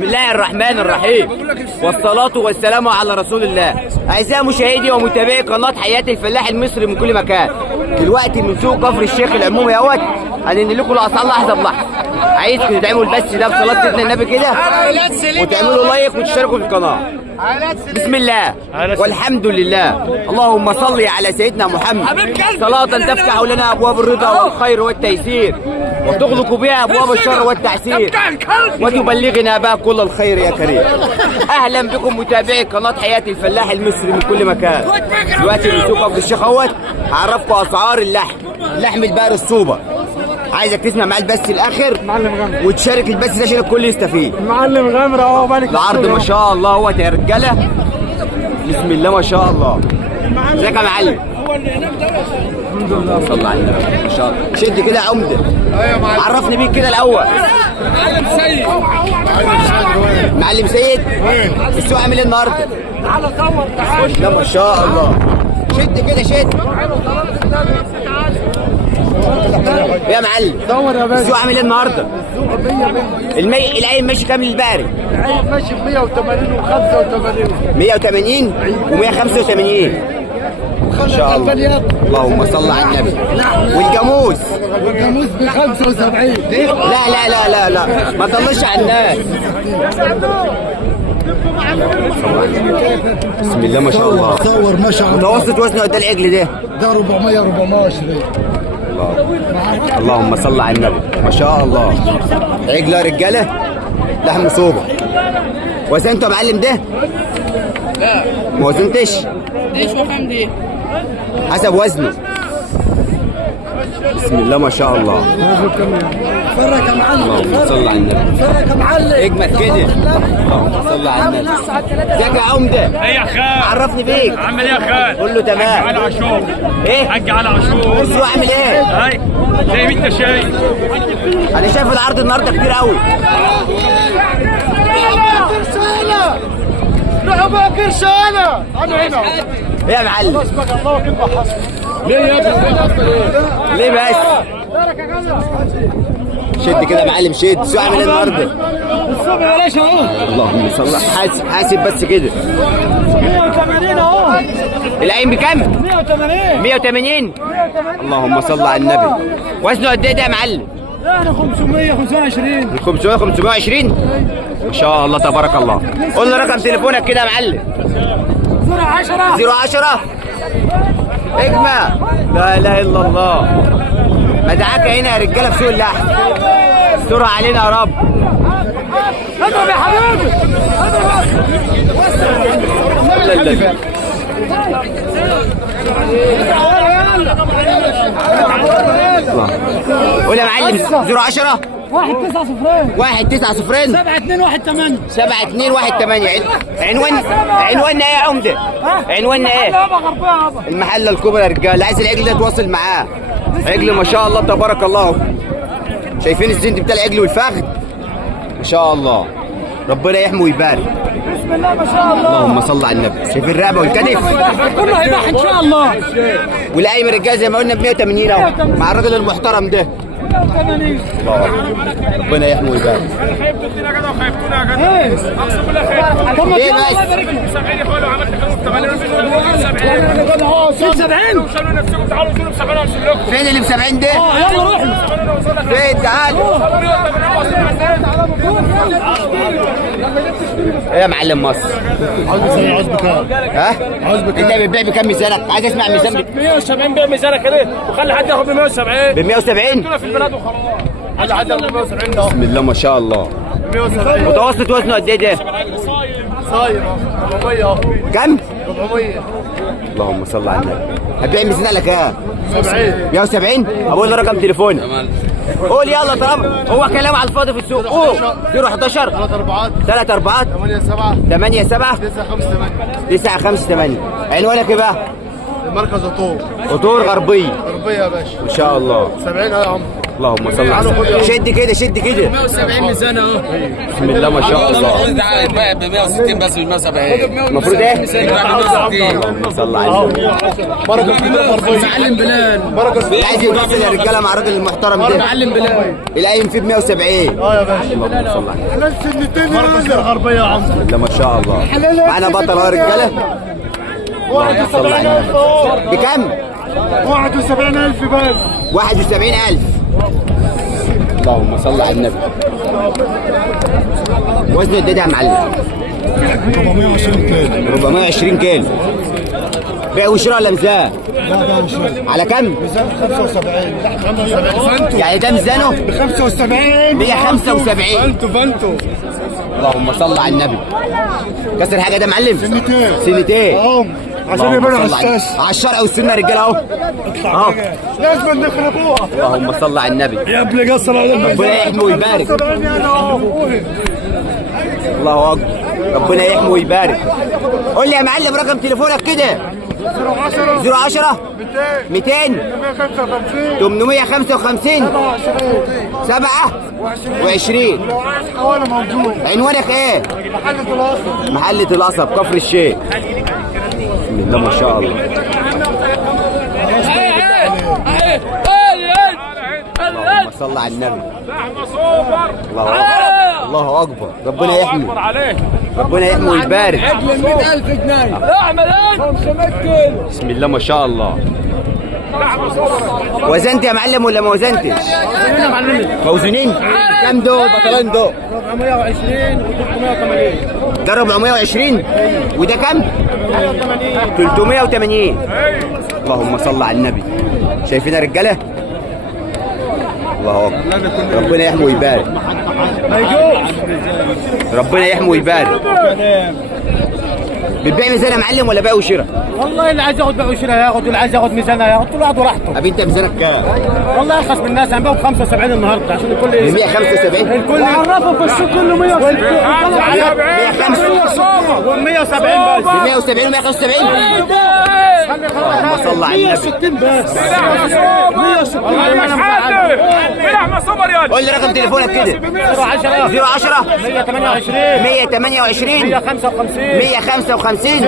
بسم الله الرحمن الرحيم والصلاة والسلام على رسول الله. أعزائي مشاهدي ومتابعي قناة حياة الفلاح المصري من كل مكان. دلوقتي من سوق كفر الشيخ العمومي اهوت هننقل لكم الأسعار لحظة بلحظة. عايزكم تدعموا البث ده بصلاة سيدنا النبي كده وتعملوا لايك وتشتركوا في القناة. بسم الله والحمد لله. اللهم صل على سيدنا محمد صلاة تفتح لنا أبواب الرضا والخير والتيسير وتغلق بها أبواب الشر والتعسير وتبلغنا بها كل الخير يا كريم. أهلا بكم متابعي قناة حياة الفلاح المصري من كل مكان. دلوقتي من سوق كفر الشيخ اهوت هعرفكم أسعار اللحم البقر الصوبة. عايزك تسمع معايا البث الاخر وتشارك البث ده عشان الكل يستفيد. معلم غامر اهو بالك العرض ما شاء الله اهوت يا رجاله. بسم الله ما شاء الله. ازيك يا معلم؟ الحمد لله. صلى على النبي ما شاء الله. شد كده يا عمده. عرفني بيك كده الاول. معلم سيد. معلم سيد. السوق عامل ايه النهارده؟ تعالى صور تعالى. لا ما شاء الله. شد كده شد. يا معلم صور يا باشا. السوق عامل ايه النهارده؟ العين ماشي كام للبقري؟ العين ماشي ب 180 و85. 180 و185 ما شاء الله. اللهم صل على النبي. والجاموس؟ والجاموس ب 75. لا ما تطلعش على الناس. بسم الله ما شاء الله. صور ما شاء الله. متوسط وزنه قد العجل ده؟ ده 400 420. اللهم صل على النبي ما شاء الله. عجله يا رجاله لحم صوبه. وزنته يا معلم ده؟ لا ما وزنتش. ليش وكم دي؟ حسب وزنه. بسم الله ما شاء الله. فرق يا معلم. اللهم صل على النبي. فرق يا معلم. اجمد كده. اللهم صل على النبي. ازيك يا عمده؟ ايه يا خال؟ عرفني بيك. عامل ايه يا خال؟ قول له تمام. حاج على عاشور. ايه؟ حاج على عاشور. السوق عامل ايه؟ هاي زي ما انت شايف. انا شايف العرض النهارده كتير قوي. روحوا باكر سنة. انا هنا. ايه يا معلم؟ اسمك الله كلمة حصل. ليه يا ابني؟ ليه بس؟ شد كده يا معلم شد. السوق عامل ايه النهارده؟ الصبح يا باشا اهو. اللهم صل. حاسب بس كده. 180 اهو. العين بكام؟ 180. 180. اللهم صل على النبي. وزنه قد ايه ده يا معلم؟ يعني 525. 520 ما شاء الله تبارك الله. قول له رقم تليفونك كده يا معلم. 010 010 اجمع. لا اله الا الله. مدعاك هنا يا رجاله في سوق اللحم. استرها علينا يا رب. اضرب يا حبيبي. لا قول يا معلم. 010 190 190 7218 7218. عنواننا ايه يا عمده؟ عنواننا ايه؟ المحله الكبرى يا رجاله. عايز العجل ده تواصل معاه. عجل ما شاء الله تبارك الله. شايفين الزند بتاع العجل والفخذ ما شاء الله. ربنا يحمي ويبارك. بسم الله ما شاء الله. اللهم صل على النبي. شايفين الرقبه والكتف كله هيباح ان شاء الله. والقايم الرجاله زي ما قلنا ب 180 اهو مع الراجل المحترم ده. 180. ربنا يحمي ويبارك. خيبتونا يا جدع خيبتونا يا جدع. اقسم بالله خيبتونا. ليه بس؟ 70 يا اخويا. عملت كلام 70. 70. وصلوا نفسكم تعالوا وصلوا ب 70 اوصل لكم. فين اللي ب 70 ده؟ يلا روح له. فين تعالوا. ايه يا معلم مصر؟ عاوز بكام؟ ها؟ عاوز بكام؟ انت بتبيع بكام ميزانك؟ عايز اسمع ميزان 170 بيع ميزانك كده وخلي حد ياخد ب 170. ب 170. كنا في البلاد وخلاص. خلي حد ياخد ب 170 ده. بسم الله ما شاء الله. 170. متوسط وزنه قد ايه ده؟ صاير 400 اهو. كم؟ 400. اللهم صل على النبي. هتبيع ميزان على كام؟ 70. 170. اقول له رقم تليفوني. قول يلا طالما هو كلام على الفاضي في السوق. قول 011 3 4 3 4 8 7 8 7 9 5 8. 9 5 8. عنوانك ايه بقى؟ مركز عطور. عطور غربيه غربية يا باشا. ان شاء الله. 70 اهو يا عم. اللهم صل على النبي. شد كده شد كده. 170 ميزان اهو. بسم الله ما شاء الله. ده ب 160 بس ب 170. المفروض ايه؟ اللهم صل على النبي. معلم بلال. عايز يوصل يا رجاله مع الراجل المحترم ده. معلم بلال. القايم فيه ب 170. يا باشا. اللهم صل على النبي. سنتين الغربيه يا عم. لا ما شاء الله. معانا بطل اهو يا رجاله. 71,000 بكم؟ 71,000 بس. 71,000. اللهم صل على النبي. وزنه قد ايه يا معلم؟ 420 كيلو. 420 كيلو. بيع وشراء ولا ميزان؟ لا ده مش على كم؟ ميزان 75. يعني ده ميزانه؟ ب 75. 175. فانتو. اللهم صل على النبي. كسر حاجه ده معلم؟ سنتين. سنتين. عشان اللهم يبقى صل على النبي. حساس. على الشرع والسنه يا رجاله اهو. اهو. لازم نخربوها. اللهم صل على النبي. يا ابني قصر على ربنا يحمي ويبارك. 70 انا اهو. الله اكبر. ربنا يحمي ويبارك. قول لي يا معلم رقم تليفونك كده. 010 010 200 855 27. لو عايز حوالي موجود. عنوانك ايه؟ محل القصر. محلة القصب كفر الشيخ. بسم الله ما شاء الله. اللهم صل على النبي. الله اكبر. الله اكبر. ربنا يحمي. ربنا يحمي ويبارك. 100,000 جنيه. اعمل 500 كيلو. بسم الله ما شاء الله. وزنت يا معلم ولا ما وزنتش؟ موزونين؟ كام دول بطلين دول؟ 420 و380. ده 420 وده كام؟ 380. اللهم صل على النبي. شايفين يا رجاله؟ الله اكبر. ربنا يحمي ويبارك. ربنا يحمي ويبارك. بتبيع ميزان يا معلم ولا بيع وشراء؟ والله اللي عايز ياخد بيع وشراء ياخد، واللي عايز ياخد ميزان ياخد، كل واحد براحته. طب انت ميزانك كام؟ والله ارخص من الناس، هنبيعه ب 75 النهارده عشان الكل ب 175. الكل يعرفوا في السوق كله 170 170 170 بس. 170 و 175. اللهم صل على النبي. 160 بس. 160. قول لي رقم تليفونك كده. 010 010 128 128 155 155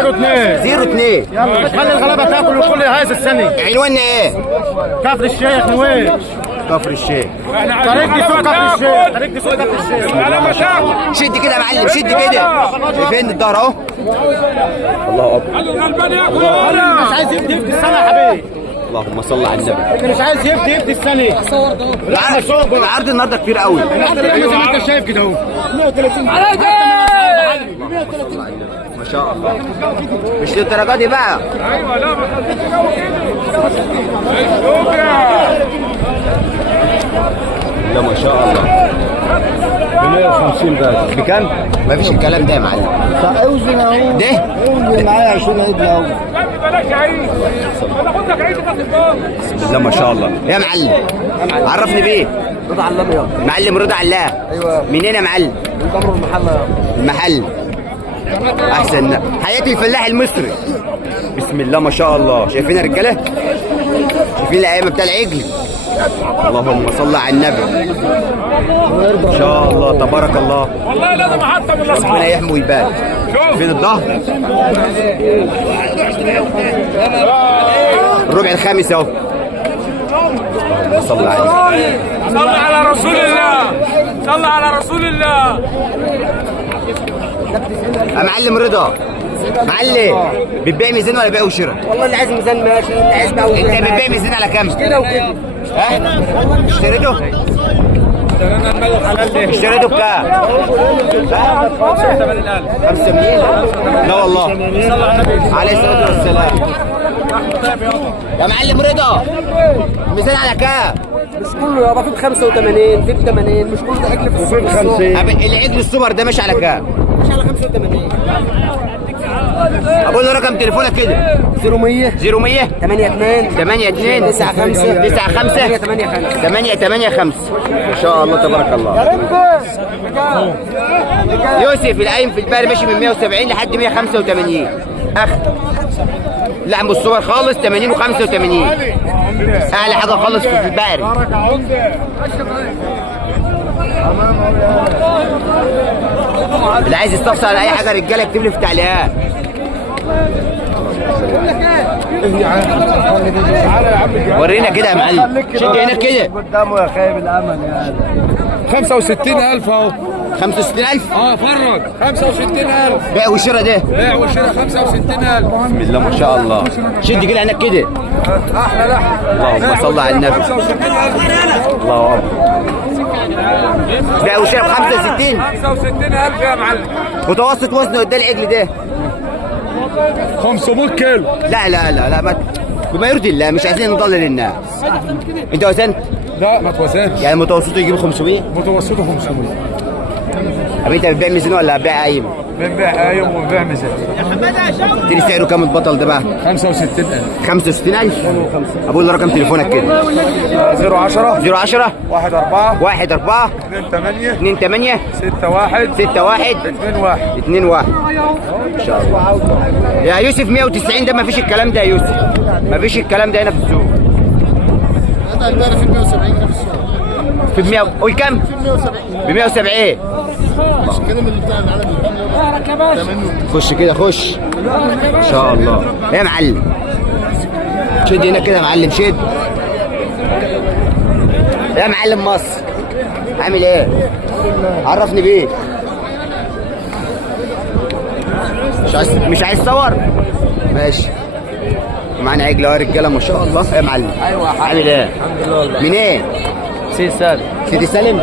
02. يلا خلي الغلابه تاكل والكل يهيص السنه. عنواننا ايه؟ كفر الشيخ نويش. كفر الشيخ. طريق دي سوق كفر الشيخ. طريق دي سوق كفر الشيخ. شد كده يا معلم شد كده. شايفين الظهر اهو. الله اكبر. اللي مش عايز يفدي السنه يا حبيبي. اللهم صل على النبي. اللي مش عايز يفدي السنه. العرض النهارده كتير قوي. زي ما انت شايف كده اهو. 130 ما شاء الله. مش للدرجه دي بقى. ايوه لا لا ما شاء الله. ب 150 بس. بكام؟ مفيش الكلام ده يا معلم. اوزن اهو. ده؟ اوزن معايا 20 عيد اهو. بلاش عيد. انا اخد لك عيد تحت الباب. لا ما شاء الله. يا معلم عرفني بيه. رضا علام يا معلم رضا علام. ايوه. منين يا معلم؟ من ضمن المحل يا المحل. احسن حياة الفلاح المصري. بسم الله ما شاء الله. شايفين يا رجاله؟ شايفين القايمه بتاع العجل؟ اللهم صل على النبي. ما شاء الله تبارك الله. والله لازم احطم ربنا الاصحاب. يحمي ويبارك. فين الظهر؟ الربع الخامس اهو. اللهم صل على النبي. صل على رسول الله. صل على رسول الله. يا معلم رضا. معلم بتبيع ميزان ولا بيع وشراء؟ والله اللي عايز ميزان ماشي، اللي عايز بقى انت بتبيع ميزان على كام؟ كده وكده. ها؟ اشتريته؟ اشتريته بكام؟ 85,000. لا والله. عليه الصلاة والسلام. يا معلم رضا ميزان على كام؟ مش كله يابا، في ب 85 في ب 80، مش كله عجل في السوق. 50 العجل السوبر ده ماشي على كام؟ مش على 85. اقول له رقم تليفونك كده. 0100 0100 82 82 95 95 885. ما شاء الله تبارك الله. يوسف القايم في البحر ماشي من 170 لحد 185 اخر. لحم الصور خالص 80 و85. اعلى حاجه خالص في البقري. اللي عايز يستفسر على اي حاجه رجاله يكتب لي في التعليقات. ورينا كده يا معلم، شد هنا كده قدامه يا خايب الامل يعني. 65,000 اهو. 65,000 فرج 65,000 بيع وشراء ده. بيع وشراء 65,000. بسم الله ما شاء الله. شد كده هناك كده. احلى لحم. اللهم صل على النبي. 65,000. الله اكبر. بيع وشراء ب 65. 65,000 يا معلم. متوسط وزنه قد ايه العجل ده؟ 500 كيلو. لا لا لا لا بما يرضي الله، مش عايزين نضلل الناس. انت وزنت؟ لا ما توزنش. يعني متوسطه يجيب 500؟ متوسطه 500. طب انت بتبيع ميزان ولا بتبيع قايم؟ بنبيع قايم وبنبيع ميزان. تدري سعره كام البطل ده بقى؟ 65,000. 65,000. اقول له رقم تليفونك كده. 010 010 14 14 28 28 61 61 21. 21 ان شاء الله. يا يوسف 190 ده مفيش الكلام ده يا يوسف، مفيش الكلام ده هنا في السوق. هذا امبارح في 170 في السوق. في 100 قول كام؟ ب 170. مش الكلام اللي بتاع العالم الثاني. خش كده خش ان شاء الله يا معلم. شد هنا كده يا معلم، شد يا معلم. مصر عامل ايه؟ عرفني بيه. مش عايز تصور؟ ماشي. معانا عجل اهو رجاله ما شاء الله يا معلم. ايوه يا حاج. عامل ايه؟ الحمد لله. منين؟ سيد سالم. سيدي سالم.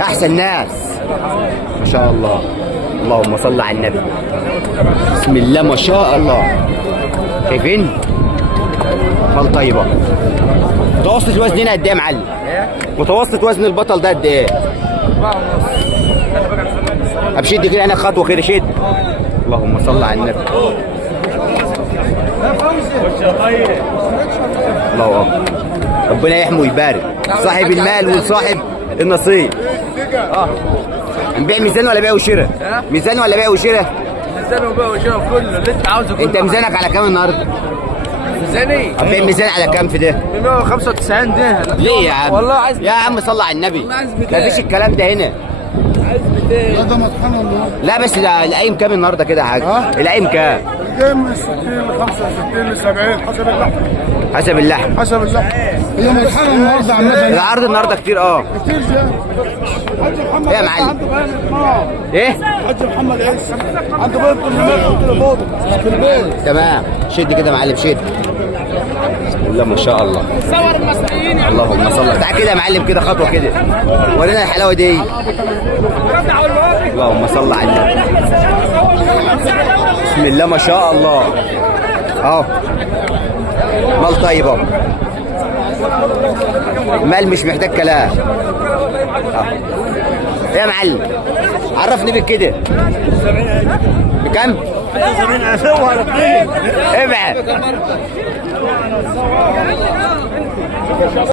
احسن ناس ما شاء الله. اللهم صل على النبي. بسم الله ما شاء الله. شايفين؟ مال طيبه. متوسط وزن هنا قد ايه يا معلم؟ متوسط وزن البطل ده قد ايه؟ ابشد كده هنا خطوه كده، شد. اللهم صل على النبي. الله اكبر. ربنا يحمي ويبارك صاحب المال وصاحب النصيب. نبيع ميزان ولا بيع وشراء؟ ميزان ولا بيع وشراء؟ ميزان وبيع وشراء كله اللي انت عاوزه. انت ميزانك على كام النهارده؟ ميزاني هتبيع ميزان على كام في ده؟ ب 195 ده. ليه يا عم؟ والله عايز يا عم صل على النبي. والله عايز 200. مفيش الكلام ده هنا. عايز 200. هذا مطحن ولا لا بس ده القايم كام النهارده كده يا حاج؟ القايم كام؟ كام؟ من 60 ل 65 ل 70 حسب اللحم. حسب اللحم. حسب اللحم. هي مطحنه النهارده عامه. العرض النهارده كتير كتير جدا. حاج محمد ايه يا معلم؟ عنده بيان اطماع. ايه؟ حاج محمد عيسى عنده بيان اطماع في البيت. تمام. شد كده يا معلم، شد. بسم الله ما شاء الله. صور المصريين يا اللهم صل. تعال كده يا معلم كده خطوه كده، ورينا الحلاوه دي. اللهم صل على النبي. بسم الله ما شاء الله. اهو مال طيب اهو. مال مش محتاج كلام. ايه يا معلم؟ عرفني بك كده. بكم؟ 75,000. ابعد.